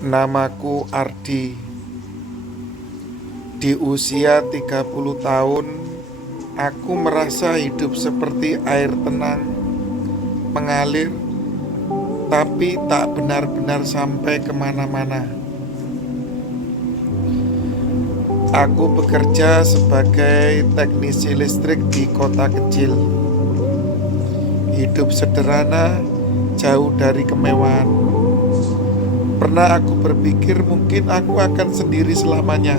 Namaku Ardi. Di usia 30 tahun, aku merasa hidup seperti air tenang, mengalir, tapi tak benar-benar sampai kemana-mana. Aku bekerja sebagai teknisi listrik di kota kecil. Hidup sederhana, jauh dari kemewahan. Pernah aku berpikir mungkin aku akan sendiri selamanya.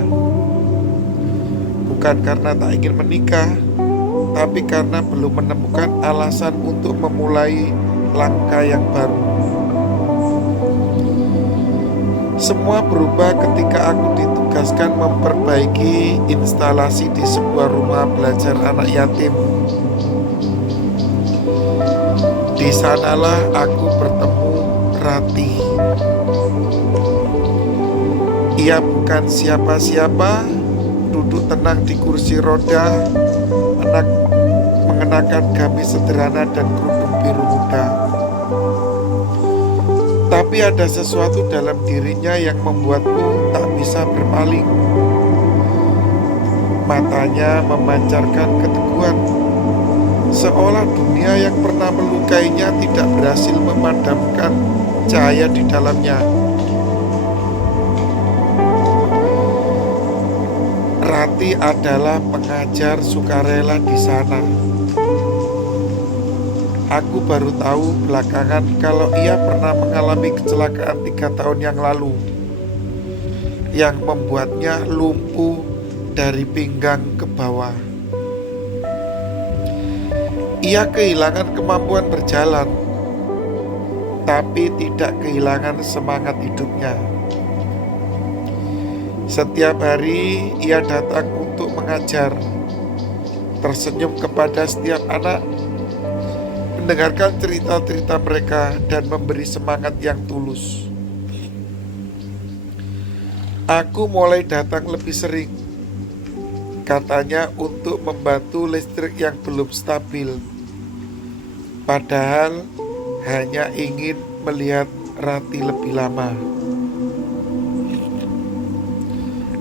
Bukan karena tak ingin menikah, tapi karena belum menemukan alasan untuk memulai langkah yang baru. Semua berubah ketika aku ditugaskan memperbaiki instalasi di sebuah rumah belajar anak yatim. Di sanalah aku bertemu Rati. Ia bukan siapa-siapa, duduk tenang di kursi roda, mengenakan gamis sederhana dan kerudung biru muda. Tapi ada sesuatu dalam dirinya yang membuatku tak bisa berpaling. Matanya memancarkan keteguhan, seolah dunia yang pernah melukainya tidak berhasil memadamkan cahaya di dalamnya. Rati adalah pengajar sukarela di sana. Aku baru tahu belakangan kalau ia pernah mengalami kecelakaan 3 tahun yang lalu yang membuatnya lumpuh dari pinggang ke bawah. Ia kehilangan kemampuan berjalan, tapi tidak kehilangan semangat hidupnya. Setiap hari ia datang untuk mengajar, tersenyum kepada setiap anak, mendengarkan cerita-cerita mereka, dan memberi semangat yang tulus. Aku mulai datang lebih sering, katanya untuk membantu listrik yang belum stabil. Padahal hanya ingin melihat Rati lebih lama.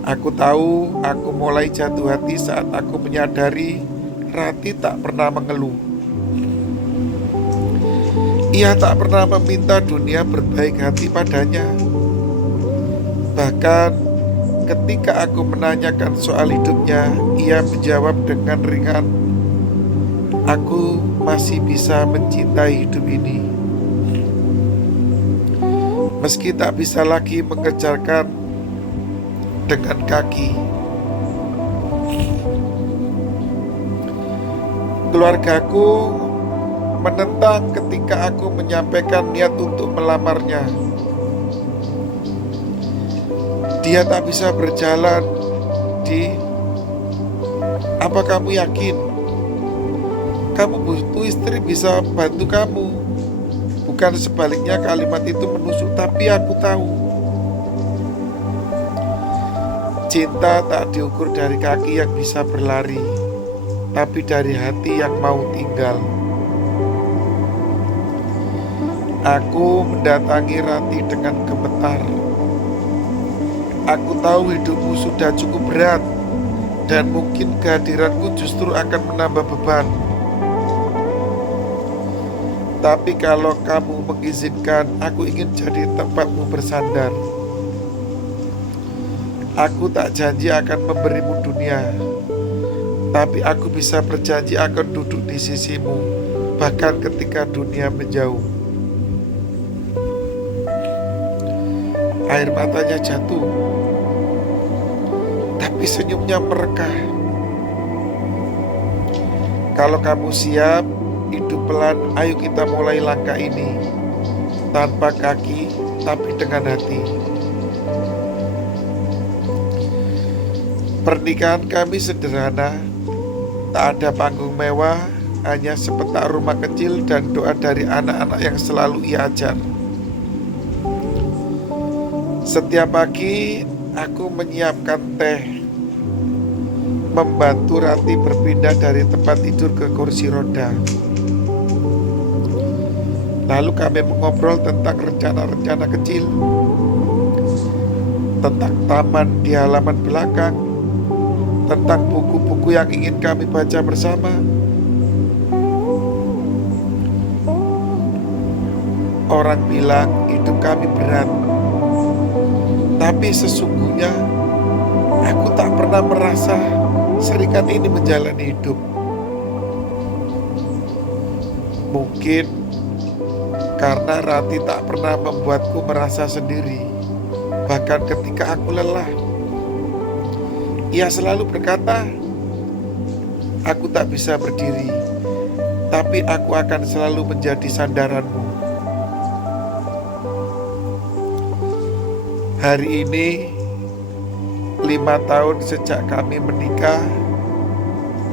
Aku tahu aku mulai jatuh hati saat aku menyadari Rati tak pernah mengeluh. Ia tak pernah meminta dunia berbaik hati padanya. Bahkan ketika aku menanyakan soal hidupnya, ia menjawab dengan ringan, "Aku masih bisa mencintai hidup ini. Meski tak bisa lagi mengejarkan dengan kaki." Keluargaku menentang ketika aku menyampaikan niat untuk melamarnya. "Dia tak bisa berjalan, Di. Apa kamu yakin? Kamu butuh istri bisa bantu kamu." Bukan sebaliknya, kalimat itu menusuk, tapi aku tahu. Cinta tak diukur dari kaki yang bisa berlari, tapi dari hati yang mau tinggal. Aku mendatangi Rati dengan gemetar. Aku tahu hidupmu sudah cukup berat, dan mungkin kehadiranku justru akan menambah beban. Tapi kalau kamu mengizinkan, aku ingin jadi tempatmu bersandar. Aku tak janji akan memberimu dunia, tapi aku bisa berjanji akan duduk di sisimu, bahkan ketika dunia menjauh. Air matanya jatuh, tapi senyumnya merekah. "Kalau kamu siap, hidup pelan, ayo kita mulai langkah ini. Tanpa kaki, tapi dengan hati." Pernikahan kami sederhana, tak ada panggung mewah, hanya sepetak rumah kecil dan doa dari anak-anak yang selalu ia ajar. Setiap pagi aku menyiapkan teh, membantu Rati berpindah dari tempat tidur ke kursi roda. Lalu kami mengobrol tentang rencana-rencana kecil. tentang taman di halaman belakang, tentang buku-buku yang ingin kami baca bersama. Orang bilang hidup kami berat, tapi sesungguhnya aku tak pernah merasa seringan ini menjalani hidup. Mungkin karena Rati tak pernah membuatku merasa sendiri. Bahkan ketika aku lelah, ia selalu berkata, "Aku tak bisa berdiri, tapi aku akan selalu menjadi sandaranmu." Hari ini 5 tahun sejak kami menikah,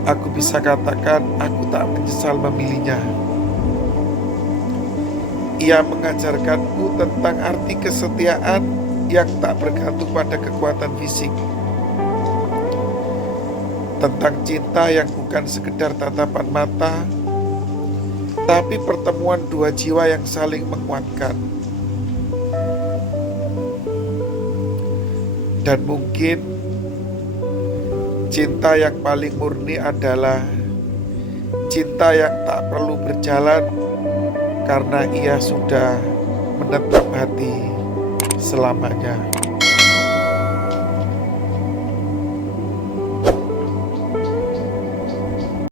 aku bisa katakan aku tak menyesal memilihnya. Ia mengajarkanku tentang arti kesetiaan yang tak bergantung pada kekuatan fisik, tentang cinta yang bukan sekedar tatapan mata, tapi pertemuan dua jiwa yang saling menguatkan. Dan mungkin cinta yang paling murni adalah cinta yang tak perlu berjalan karena ia sudah menetap hati selamanya.